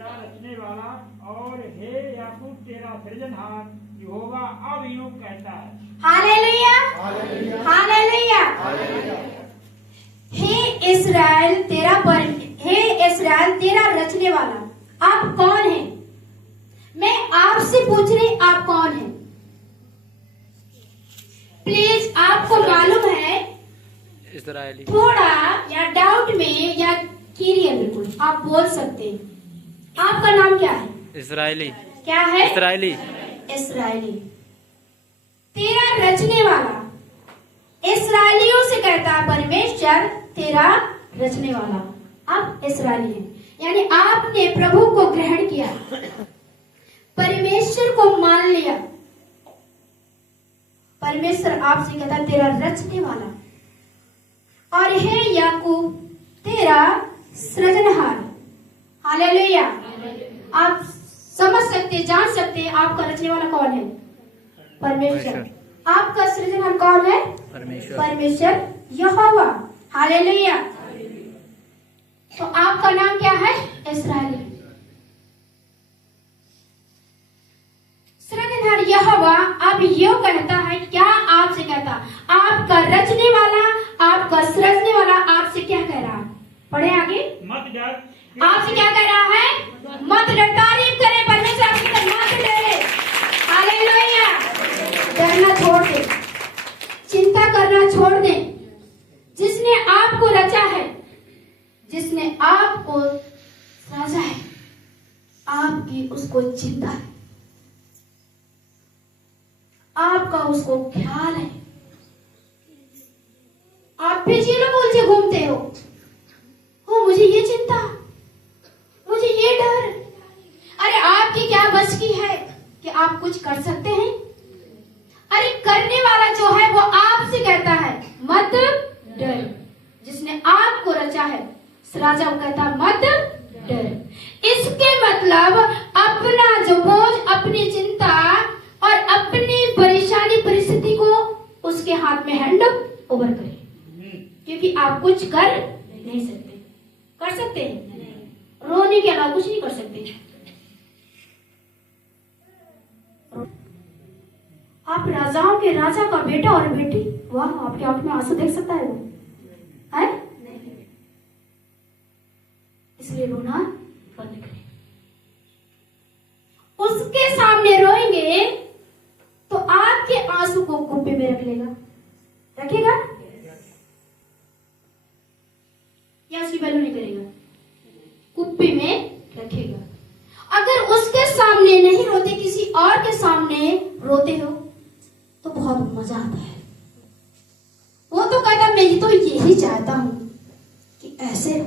तेरा रचने वाला और हे याकूब तेरा सृजनहार यहोवा अब यूं कहता है। Hallelujah, hallelujah. हे इस्राएल तेरा रचने वाला आप कौन है? मैं आपसे पूछ रही आप कौन है? प्लीज आपको मालूम है इस्राएली थोड़ा या डाउट में या क्लियर बिल्कुल आप बोल सकते हैं। आपका नाम क्या है? इस्राएली क्या है? इस्राएली इस्राएली। तेरा रचने वाला इस्राएलियों से कहता है परमेश्वर तेरा रचने वाला अब इस्राएली है, यानी आपने प्रभु को ग्रहण किया, परमेश्वर को मान लिया। परमेश्वर आपसे कहता है तेरा रचने वाला और हे याकूब तेरा सृजनहार। हालेलुया। आप समझ सकते जान सकते हैं आपका रचने वाला कौन है? परमेश्वर। आपका सृजनहार कौन है? परमेश्वर यहोवा। हालेलुया। तो आपका नाम क्या है? इस्राएली। सृजनहार यहोवा अब यो कहता है, क्या आपसे कहता? आपका रचने वाला, आपका सृजने वाला आपसे क्या कह रहा है? पढ़े आगे। मत डर। आपसे क्या कह रहा है? मत डर। तारीफ करें परमेश्वर आपकी तरफ, मत डरे। हालेलुया। डरना छोड़ दे, चिंता करना छोड़ दे। जिसने आपको रचा है, जिसने आपको सजा है, आपकी उसको चिंता है, आपका उसको ख्याल है। आप फिजिलो बोल घूमते हो, मुझे ये चिंता, मुझे ये डर। अरे आपकी क्या बस की है कि आप कुछ कर सकते हैं? अरे करने वाला जो है वो आपसे कहता है मत डर। जिसने आपको रचा है, राजा को कहता है मत डर। इसके मतलब अपना जो बोझ, अपनी चिंता और अपनी परेशानी परिस्थिति को उसके हाथ में हैंड ओवर करें, क्योंकि आप कुछ कर नहीं सकते। कर सकते हैं? रोने के अलावा कुछ नहीं कर सकते। आप राजाओं के राजा का बेटा और बेटी, वाह, आपके आंख में आंसू देख सकता है वो, है? इसलिए रोना बंद करें। उसके सामने रोएंगे तो आपके आंसू को कुप्पे में रख लेगा, रखेगा या उसकी वैल्यू नहीं करेगा? कुप्पी में रखेगा। अगर उसके सामने नहीं रोते, किसी और के सामने रोते हो तो बहुत मजा आता है। वो तो कहता मैं तो यही चाहता हूं कि ऐसे रो।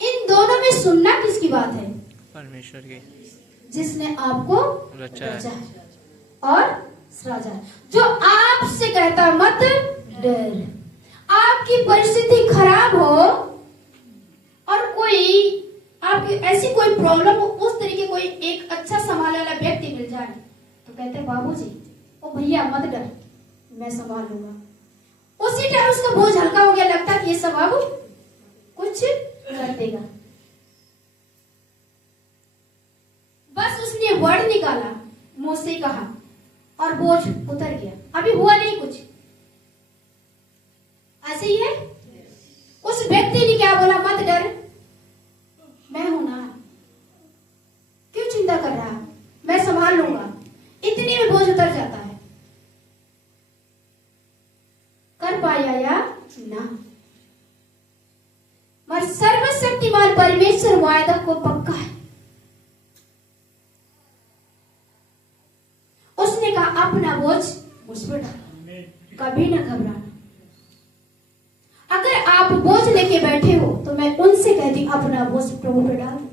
इन दोनों में सुनना किसकी बात है? परमेश्वर की, जिसने आपको रचा है और सृजा है। जो आपसे कहता मत डर। आपकी परिस्थिति खराब हो और कोई आपकी ऐसी कोई प्रॉब्लम हो, उस तरीके कोई एक अच्छा संभालने वाला व्यक्ति मिल जाए तो कहते हैं बाबूजी, ओ भैया मत डर, मैं संभाल लूंगा। उसी टाइम उसका बोझ हल्का हो गया, लगता कि ये सब अब कुछ कर देगा। बस उसने वर्ड निकाला, मुंह से कहा और बोझ उतर गया। अभी हुआ नहीं कुछ। ऐसे ही है। उस व्यक्ति ने क्या बोला? मत डर, मैं हूं ना, क्यों चिंता कर रहा, मैं संभाल लूंगा। इतने में बोझ उतर जाता है। कर पाया या ना? मगर सर्वशक्तिमान परमेश्वर वायदा को पक्का है। उसने कहा अपना बोझ मुझ पर डालो, कभी ना घबराना। अगर आप बोझ लेके बैठे हो तो मैं उनसे कहती अपना बोझ प्रभु पर डाल दो।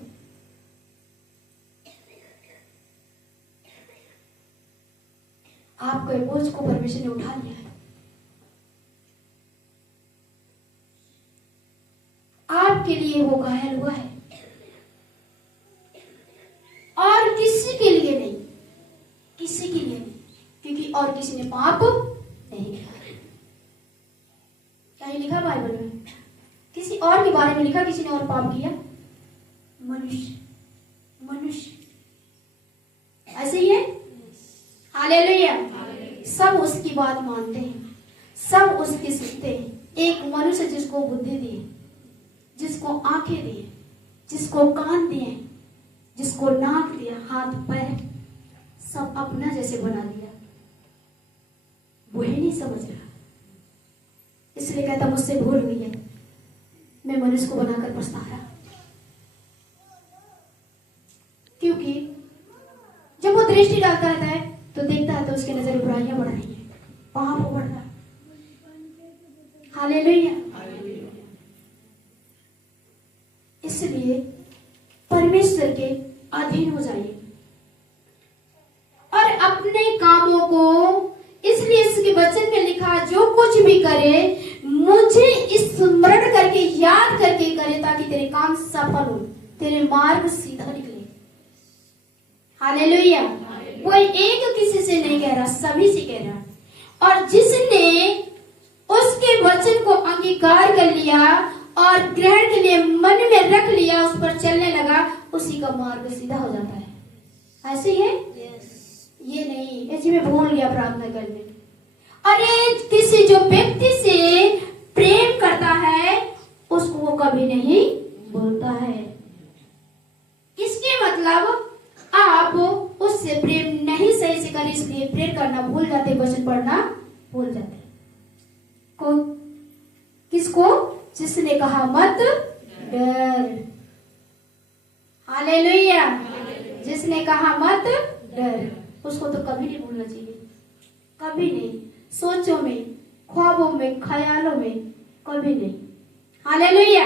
आपके बोझ को परमेश्वर ने उठा लिया है। आपके लिए वो घायल हुआ है और किसी के लिए नहीं, किसी के लिए नहीं, क्योंकि और किसी ने पाप नहीं किया। क्या लिखा बाइबल में? किसी और की बारे में लिखा किसी ने और पाप किया? मनुष्य, मनुष्य ऐसे ही है। हालेलुया। सब उसकी बात मानते हैं, सब उसकी सुनते हैं। एक मनुष्य जिसको बुद्धि दी, जिसको आंखें दी, जिसको कान दिए, जिसको नाक दिया, हाथ पैर सब अपना जैसे बना दिया, वही नहीं समझ रहा। इसलिए कहता मुझसे भूल हुई है, मैं मनुष्य को बनाकर पछता रहा। क्योंकि जब वो दृष्टि डालता रहता है तो देखता है तो उसकी नजर बुराइयां बढ़ रही है, पाप बढ़ रहा है। हालेलुया। इसलिए परमेश्वर के अधीन हो जाइए और अपने कामों को, इसलिए इसके वचन में लिखा जो कुछ भी करे मुझे स्मरण करके याद करके करे, ताकि तेरे काम सफल हो, तेरे मार्ग सीधा निकले। हालेलुया। कोई एक किसी से नहीं कह रहा, सभी से कह रहा। और जिसने उसके वचन को अंगीकार कर लिया और ग्रहण के लिए मन में रख लिया, उस पर चलने लगा, उसी का मार्ग सीधा हो जाता है। ऐसे ही है। ये नहीं ऐसे में भूल गया प्रार्थना करने। अरे किसी जो व्यक्ति से प्रेम करता है उसको वो कभी नहीं बोलता है। इसके मतलब आप उससे प्रेम नहीं सही से करें, इसलिए प्रेयर करना भूल जाते, वचन पढ़ना भूल जाते। कौन? किसको? जिसने कहा मत डर। हालेलुया। जिसने कहा मत डर, उसको तो कभी नहीं भूलना चाहिए, कभी नहीं। सोचों में, ख्वाबों में, ख्यालों में कभी नहीं। हालेलुया।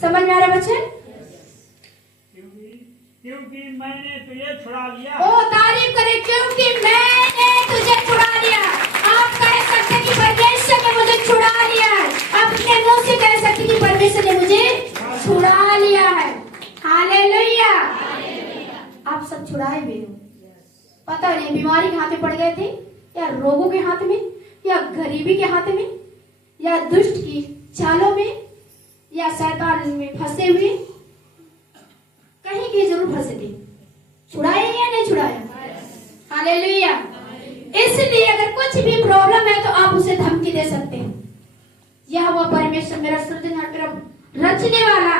समझ में आ रहा बच्चे? क्योंकि मैंने तुझे छुड़ा लिया। ओ तारीफ करे, क्योंकि मैंने तुझे छुड़ा लिया। आप कह सकते कि परमेश्वर ने मुझे छुड़ा लिया है, अपने मुंह से कह सकते कि परमेश्वर ने मुझे छुड़ा लिया है। हालेलुया। आप सब छुड़ाए हुए हो। पता नहीं बीमारी के हाथ में पड़ गए थे, या रोगों के हाथ में, या गरीबी के हाथ में, या दुष्ट की चालों में, या शैतान में फंसे हुए, कहीं कहीं जरूर फंसे थे। छुड़ाया या नहीं छुड़ाया? हालेलुया। इसलिए अगर कुछ भी प्रॉब्लम है तो आप उसे धमकी दे सकते हैं। यह वो परमेश्वर मेरा सृजनहार, मेरा रचने वाला,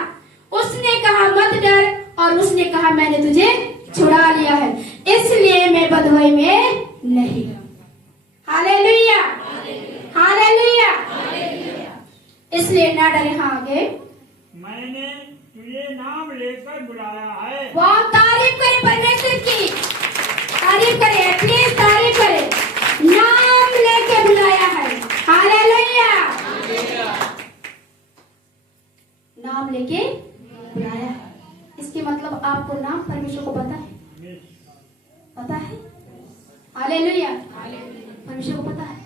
उसने कहा मत डर, और उसने कहा मैंने तुझे छुड़ा लिया है, इसलिए मैं बदवाई में नहीं। हालेलुया। हालेलुया। इसलिए ना डरे। हाँ आगे। मैंने तुझे नाम लेकर बुलाया है। वाह, तारीफ करें परमेश्वर की, तारीफ करें, प्लीज तारीफ करें। नाम लेके बुलाया है। हालेलुया। नाम लेके बुलाया है, इसके मतलब आपको नाम परमेश्वर को पता है, पता है। हालेलुया। परमेश्वर को पता है,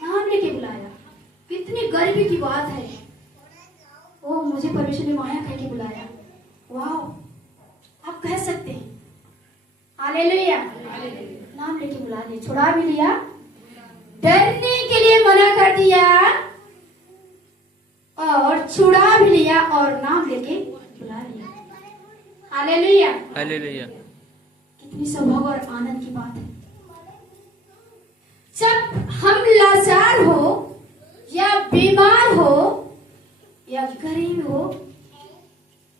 नाम लेके बुलाया। कितनी गर्व की बात है। ओ मुझे परमेश्वर ने माया करके बुलाया। वाह, आप कह सकते हैं। हालेलुया। नाम लेके बुला लिया, छुड़ा भी लिया, डरने के लिए मना कर दिया, और छुड़ा भी लिया, और नाम लेके बुला लिया। हालेलुया। हालेलुया। कितनी सौभाग्य और आनंद की बात है। जब हम लाचार हो, या बीमार हो, या गरीब हो,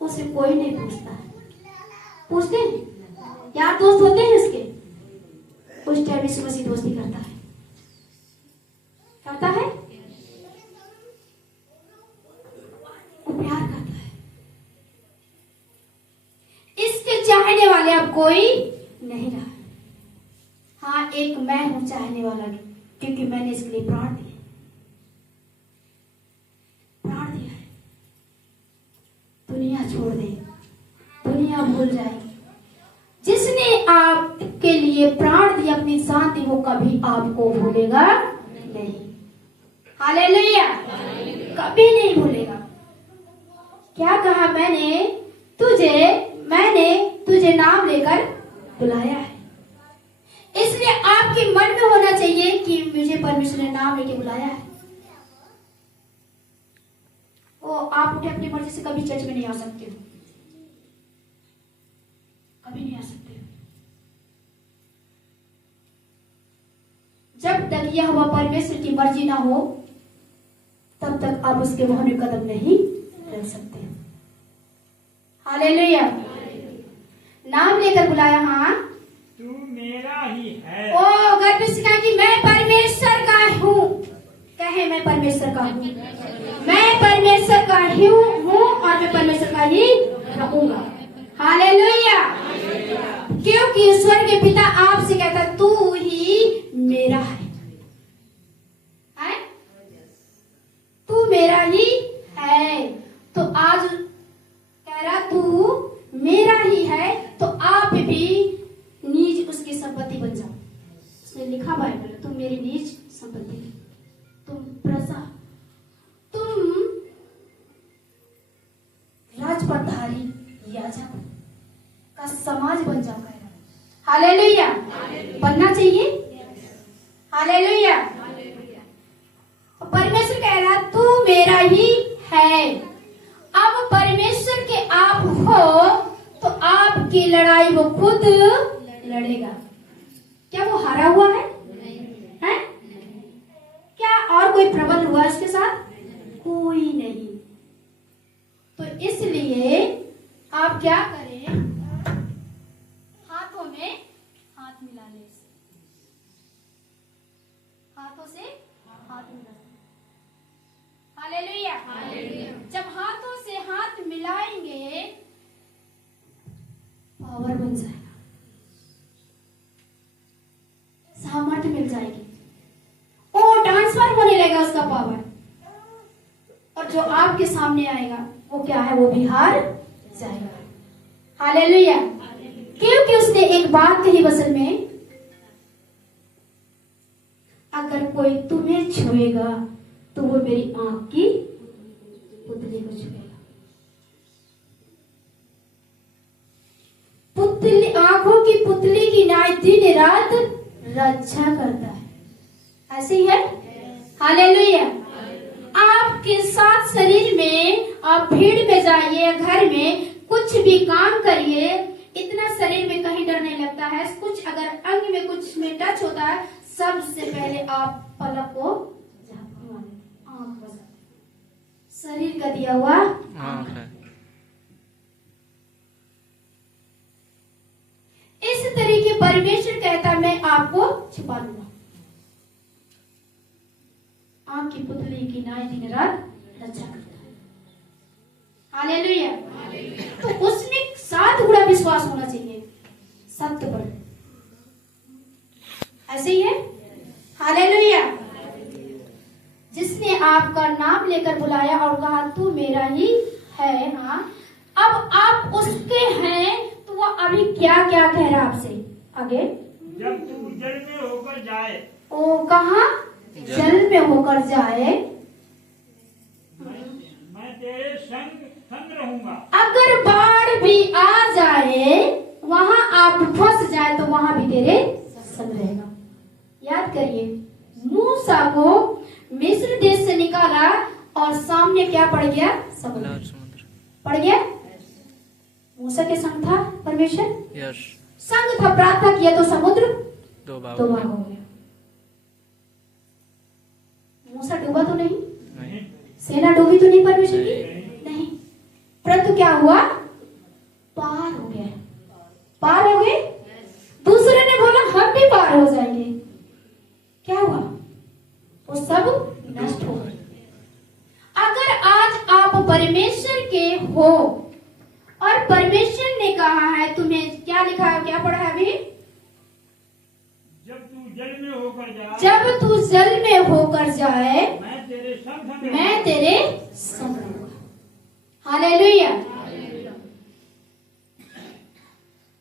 उसे कोई नहीं पूछता है। पूछते हैं? यार दोस्त होते हैं इसके, उस टाइम यीशु मसीह दोस्ती करता है, करता है, वो प्यार करता है। इसके चाहने वाले अब कोई नहीं रहा। हाँ, एक मैं हूं चाहने वाला, क्योंकि मैंने इसके लिए प्राण दिया, प्राण दिया है। दुनिया छोड़ दे, दुनिया भूल जाएगी। जिसने आपके लिए प्राण दिया, अपनी जान दी, वो कभी आपको भूलेगा नहीं। हालेलुया। कभी नहीं भूलेगा। क्या कहा? मैंने तुझे नाम लेकर बुलाया है। इसलिए आपके मन में होना चाहिए कि मुझे परमेश्वर ने नाम लेके बुलाया है। तो आप उठे अपनी मर्जी से कभी चर्च में नहीं आ सकते हो, कभी नहीं आ सकते हो। जब तक यह हुआ परमेश्वर की मर्जी ना हो तब तक आप उसके वहां में कदम नहीं रख सकते। हालेलुया। नाम लेकर बुलाया। हाँ, तू मेरा ही है। ओ गर्भ से कहा कि मैं परमेश्वर का हूँ। कहे मैं परमेश्वर का हूँ, मैं परमेश्वर का ही हूँ और मैं परमेश्वर का ही रहूंगा। हालेलुया। क्योंकि ईश्वर के पिता आपसे कहता तू ही मेरा है, तू मेरा ही है। तो आज कह रहा तू मेरा ही है, तो आप भी निज उसकी संपत्ति बन जाओ। उसने लिखा बाइबल, तुम मेरी निज संपत्ति, तुम प्रजा, तुम राजपटधारी याजक का समाज बन जाओ। कह रहा हालेलुया। बनना चाहिए। हालेलुया। परमेश्वर कह रहा तू मेरा ही है। अब परमेश्वर के आप हो तो आपकी लड़ाई वो खुद लड़ेगा। क्या वो हारा हुआ है? हैं? क्या और कोई प्रबल हुआ इसके साथ? कोई नहीं। तो इसलिए आप क्या करें, हाथों में हाथ मिला ले, हाथों से हाथ मिला। हालेलुया। जब हाथों से हाथ मिलाएंगे पावर बन जाएगा, सामर्थ्य मिल जाएगी, वो ट्रांसफर होने लगेगा उसका पावर, और जो आपके सामने आएगा वो क्या है, वो भी हार जाएगा। हालेलुया। क्योंकि उसने एक बात कही वचन में, अगर कोई तुम्हें छुएगा तो वो मेरी आंख की पुतली को छुएगा। पुतली, आंखों की पुतली की न्याय दिन रात रक्षा करता है। ऐसे ही है। हालेलुया। आपके साथ शरीर में आप भीड़ में जाइए, घर में कुछ भी काम करिए, इतना शरीर में कहीं डर नहीं लगता है। कुछ अगर अंग में कुछ में टच होता है, सबसे पहले आप पलक को शरीर का दिया हुआ आंख है। इस तरीके परमेश्वर कहता मैं आपको छिपा लूंगा। आंख की पुतली की नाई दिन रात रक्षा करता है। हालेलुया। तो उसमें 7 गुना विश्वास होना चाहिए सत्य पर। ऐसे ही है। हालेलुया। जिसने आपका नाम लेकर बुलाया और कहा तू मेरा ही है। हाँ, अब आप उसके हैं तो वो अभी क्या क्या कह रहा है आपसे आगे। जब तू जल में होकर जाए, ओ कहा जल में होकर जाए, मैं तेरे संग रहूंगा। अगर बाढ़ भी आ जाए, वहां आप फंस जाए तो वहां भी तेरे संग रहेगा। याद करिए, मूसा को मिस्र देश से निकाला और सामने क्या पड़ गया, समुद्र पड़ गया। मूसा के संग था परमेश्वर, संग था, प्रार्थना किया तो समुद्र 2 भाग हो गया। मूसा डूबा तो नहीं, सेना डूबी तो नहीं परमेश्वर की, नहीं, परंतु क्या हुआ, पार हो गया। पार हो गए। दूसरे ने बोला हम भी पार हो जाएंगे, क्या हुआ, वो सब नष्ट हो गए। अगर आज आप परमेश्वर के हो और परमेश्वर ने कहा है, तुम्हें क्या लिखा है, क्या पढ़ा है अभी, जब तू जल में होकर जाए, जब तू जल में होकर जाए मैं तेरे संग रहूंगा। हालेलुया।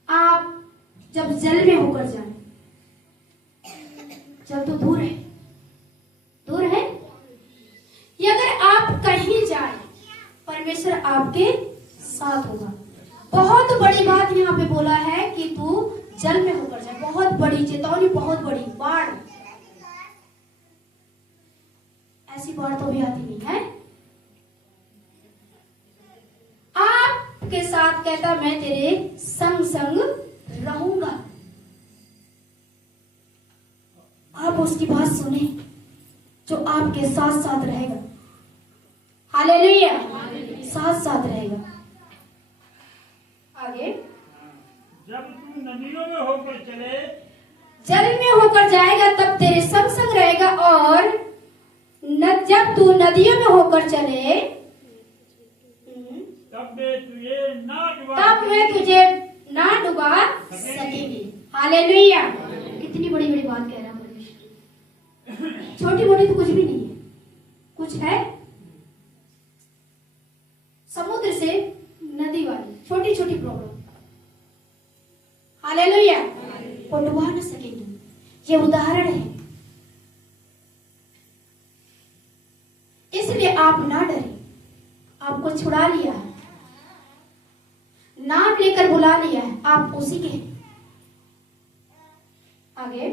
आप जब जल में होकर जाए, जब तो दूर है, दूर है, ये अगर आप कहीं जाए परमेश्वर आपके साथ होगा। बहुत बड़ी बात यहाँ पे बोला है कि तू जल में होकर जाए, बहुत बड़ी चेतावनी, बहुत बड़ी बाढ़। ऐसी बाढ़ तो भी आती नहीं है, साथ कहता मैं तेरे संग संग रहूंगा। आप उसकी बात सुने जो आपके साथ साथ रहेगा। हालेलुया, साथ साथ रहेगा। आगे, जब तू नदियों में होकर चले, जल में होकर जाएगा तब तेरे संग संग रहेगा, और जब तू नदियों में होकर चले तब वे तुझे ना डुबा सकेंगे। हालेलुया, कितनी बड़ी बड़ी बात कह रहा है परमेश्वर। छोटी मोटी तो कुछ भी नहीं है, कुछ है समुद्र से नदी वाली छोटी छोटी प्रॉब्लम। हालेलुया, वो डुबा न सकेंगे। ये उदाहरण है, इसलिए आप ना डरें। आपको छुड़ा लिया है, नाम लेकर बुला लिया है, आप उसी के हैं। आगे,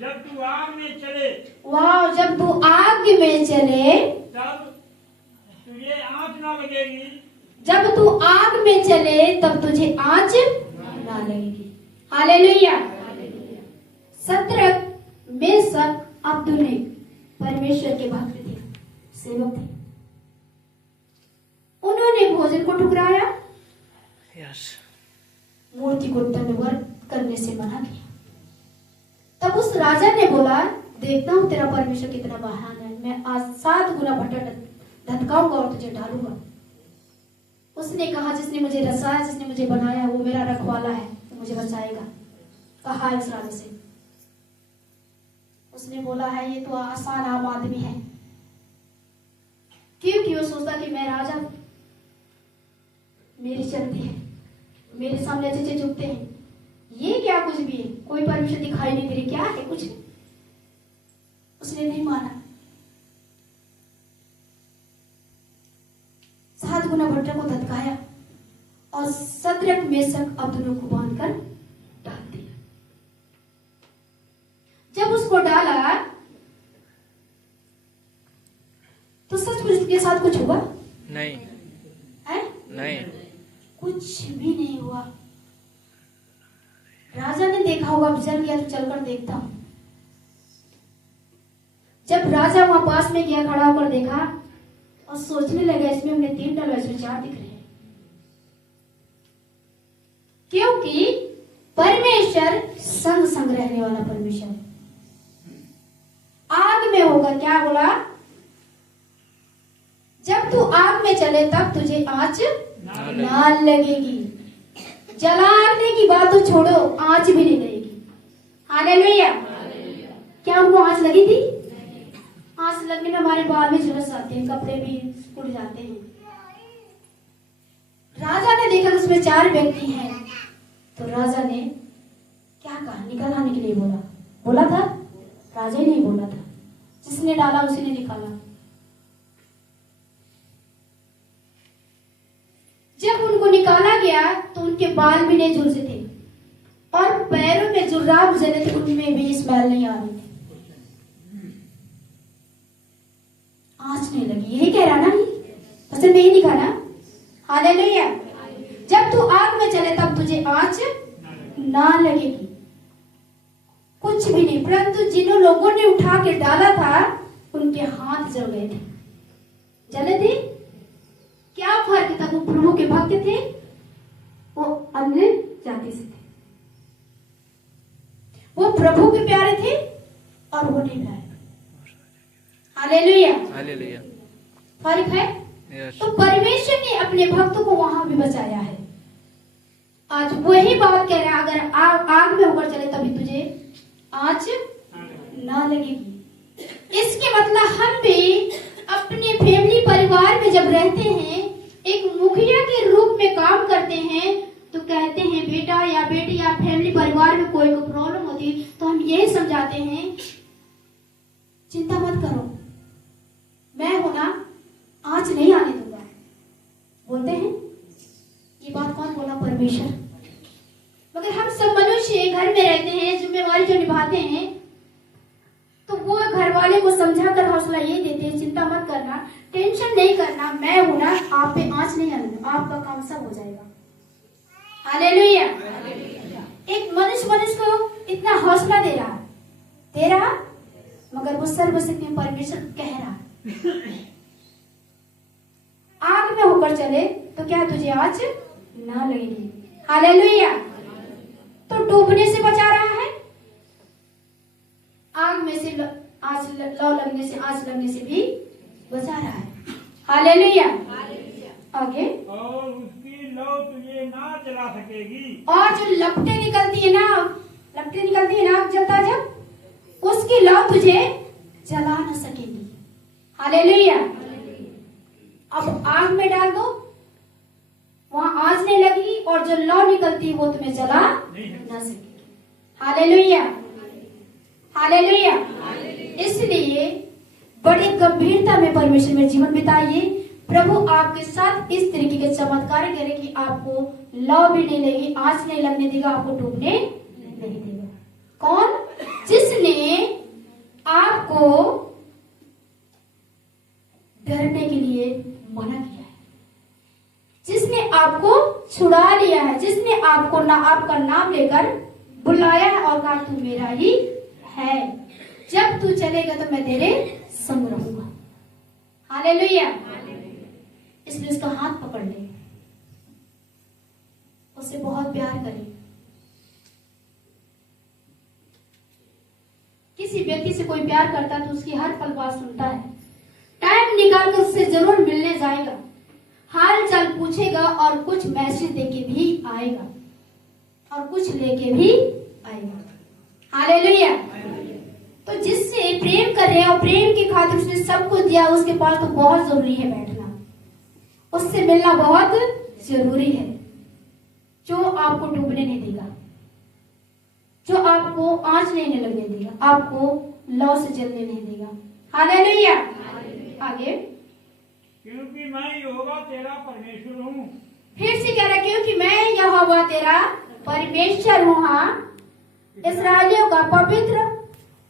जब तू आग में चले, वाह, जब तू आग में चले तब तुझे आंच ना लगेगी। जब तू आग में चले तब तुझे आंच ना लगेगी। हालेलुया। शद्रक, मेशक, अबेदनगो परमेश्वर के भक्त थे, सेवक थे। उन्होंने भोजन को ठुकराया, यस, मूर्ति को धन्यवाद करने से मना किया। तब उस राजा ने बोला, देखता हूँ तेरा परमेश्वर कितना महान है, मैं आज 7 गुना भट्टा धधकाऊंगा और तुझे डालूंगा। उसने कहा, जिसने मुझे रचाया, जिसने मुझे बनाया, वो मेरा रखवाला है, तो मुझे बचाएगा। कहा उस राजा से। उसने बोला है, ये तो आसान आम आदमी है, क्योंकि वो सोचता कि मैं राजा हूं, मेरी चलती है, मेरे सामने अच्छे झुकते हैं, ये क्या कुछ भी है, कोई परमेश्वर दिखाई नहीं दे रही, क्या है कुछ। उसने नहीं माना, 7 गुना भट्टा को धधकाया और शद्रक, मेशक, अबेदनगो को बांधकर डाल दिया। जब उसको डाला तो सच में उसके साथ कुछ हुआ? नहीं है? नहीं, कुछ भी नहीं हुआ। राजा ने देखा होगा, अब जल गया तो चलकर देखता हूं। जब राजा वहां पास में गया, खड़ा होकर देखा और सोचने लगा, इसमें हमने 3 डाला, इसमें 4 दिख रहे हैं। क्योंकि परमेश्वर संग संग रहने वाला परमेश्वर है। आग में होगा, क्या बोला? जब तू आग में चले तब तुझे आंच ना लगेगी। जलाने की बात तो छोड़ो, आंच भी नहीं लगेगी। हालेलुया। क्या उनको आंच लगी थी? आंच लगने में हमारे बाल भी झुलस जाते हैं, कपड़े भी उड़ जाते हैं। राजा ने देखा उसमें 4 व्यक्ति हैं, तो राजा ने क्या कहा? निकल आने के लिए बोला था? राजा ही नहीं बोला था, जिसने डाला उसी ने निकाला। जब उनको निकाला गया तो उनके बाल भी नहीं झुलसे थे और पैरों में जुर्राब जले थे, उनमें भी स्मेल नहीं आ रही थी, आंच नहीं लगी। यही कह रहा ना, असल में यही लिखा ना। हालेलुया। जब तू आग में चले तब तुझे आंच ना लगेगी, कुछ भी नहीं। परंतु जिन लोगों ने उठा के डाला था उनके हाथ जल गए थे, जले थे। क्या फर्क था? वो प्रभु के भक्त थे, वो अन्य जाति से थे। वो प्रभु के प्यारे थे और वो नहीं प्यारे। हालेलुया। हालेलुया। फर्क है। यस, तो परमेश्वर ने अपने भक्तों को वहां भी बचाया है। आज वही बात कह रहा है, अगर आग में होकर चले तभी तुझे आंच ना लगेगी। इसके मतलब हम भी अपने फैमिली परिवार में जब रहते हैं, एक मुखिया के रूप में काम करते हैं, तो कहते हैं बेटा या बेटी या फैमिली परिवार में कोई प्रॉब्लम होती तो हम यही समझाते हैं, चिंता मत करो, मैं हूं ना, आंच नहीं आने दूंगा। बोलते हैं। ये बात कौन बोला? परमेश्वर। मगर हम सब मनुष्य घर में रहते हैं, जिम्मेवारी जो निभाते हैं, तो वो घर वाले को समझाकर हौसला ये देते हैं, चिंता मत करना, टेंशन नहीं करना, मैं हूं ना, आप पे आंच नहीं आने दूंगा, आपका काम सब हो जाएगा। हालेलुया। एक मनुष्य को इतना हौसला दे रहा मगर वो सर्वशक्ति परमेश्वर कह रहा आग में होकर चले तो क्या तुझे आज ना लगेगी। हालेलुया। तो डूबने से बचा रहा है, आग में से आग लगने से भी बचा रहा है। हालेलुया। आगे, और उसकी लौ तुझे ना जला सकेगी। और जो लपटें निकलती है ना आग जलता जब, उसकी लौ तुझे जला न सकेगी। हालेलुया। अब आग में डाल दो, वहां आग नहीं लगेगी और जो लौ निकलती वो तुम्हें जला न सकेगी। हालेलुया। हालेलुया। इसलिए बड़ी गंभीरता में परमेश्वर में जीवन बिताइए। प्रभु आपके साथ इस तरीके के चमत्कार करे कि आपको लौ भी नहीं लगेगी, आँच नहीं लगने देगा, आपको डूबने नहीं देगा। कौन? जिसने आपको डरने के लिए मना किया है, जिसने आपको छुड़ा लिया है, जिसने आपको आपका नाम लेकर बुलाया है और कहा तू मेरा ही है, जब तू चलेगा तो मैं तेरे संग रहूंगा। हालेलुया। इसलिए उसका हाथ पकड़ ले, उससे बहुत प्यार करें। किसी व्यक्ति से कोई प्यार करता है तो उसकी हर पल बात सुनता है, टाइम निकाल कर उससे जरूर मिलने जाएगा, हाल चाल पूछेगा और कुछ मैसेज देके भी आएगा और कुछ लेके भी आएगा। हालेलुया। तो जिससे प्रेम कर रहे हैं और प्रेम की खातिर उसने सबको दिया, उसके पास तो बहुत जरूरी है बैठना, उससे मिलना बहुत जरूरी है, जो आपको डूबने नहीं देगा, जो आपको आंच नहीं लगने देगा, आपको लौ से जलने नहीं देगा। हालेलुया। आगे, क्योंकि मैं यहोवा तेरा परमेश्वर हूँ। फिर से कह रहा क्योंकि मैं यहोवा तेरा परमेश्वर हूँ। हाँ, इस्राएलियों का पवित्र,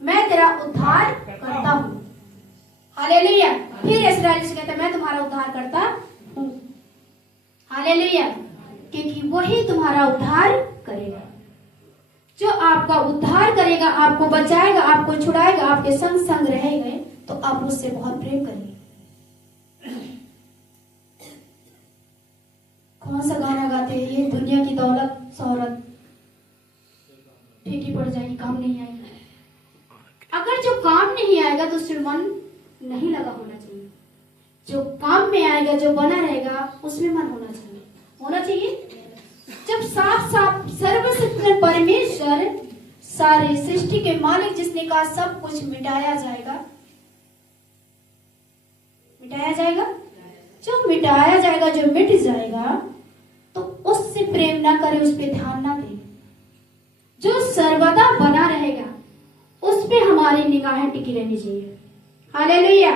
मैं तेरा उद्धार करता हूँ। हालेलुया। फिर इस्राएल से कहता मैं तुम्हारा उद्धार करता हूँ। हालेलुया। क्योंकि वही तुम्हारा उद्धार करेगा, जो आपका उद्धार करेगा, आपको बचाएगा, आपको छुड़ाएगा, आपके संग रहेगा, तो आप उससे बहुत प्रेम करेंगे। कौन सा गाना गाते हैं, ये दुनिया की दौलत शोहरत फीकी पड़ जाएगी, काम नहीं आएगा। अगर जो काम नहीं आएगा तो उसमें मन नहीं लगा होना चाहिए, जो काम में आएगा, जो बना रहेगा, उसमें मन होना चाहिए। जब साफ साफ सर्वशक्ति परमेश्वर, सारे सृष्टि के मालिक, जिसने कहा सब कुछ मिटाया जाएगा, जो मिटाया जाएगा, जो मिट जाएगा, तो उससे प्रेम ना करे, उस पर ध्यान ना दे। जो सर्वदा बना रहेगा उस पे हमारी निगाहें टिकी रहनी चाहिए। हालेलुया।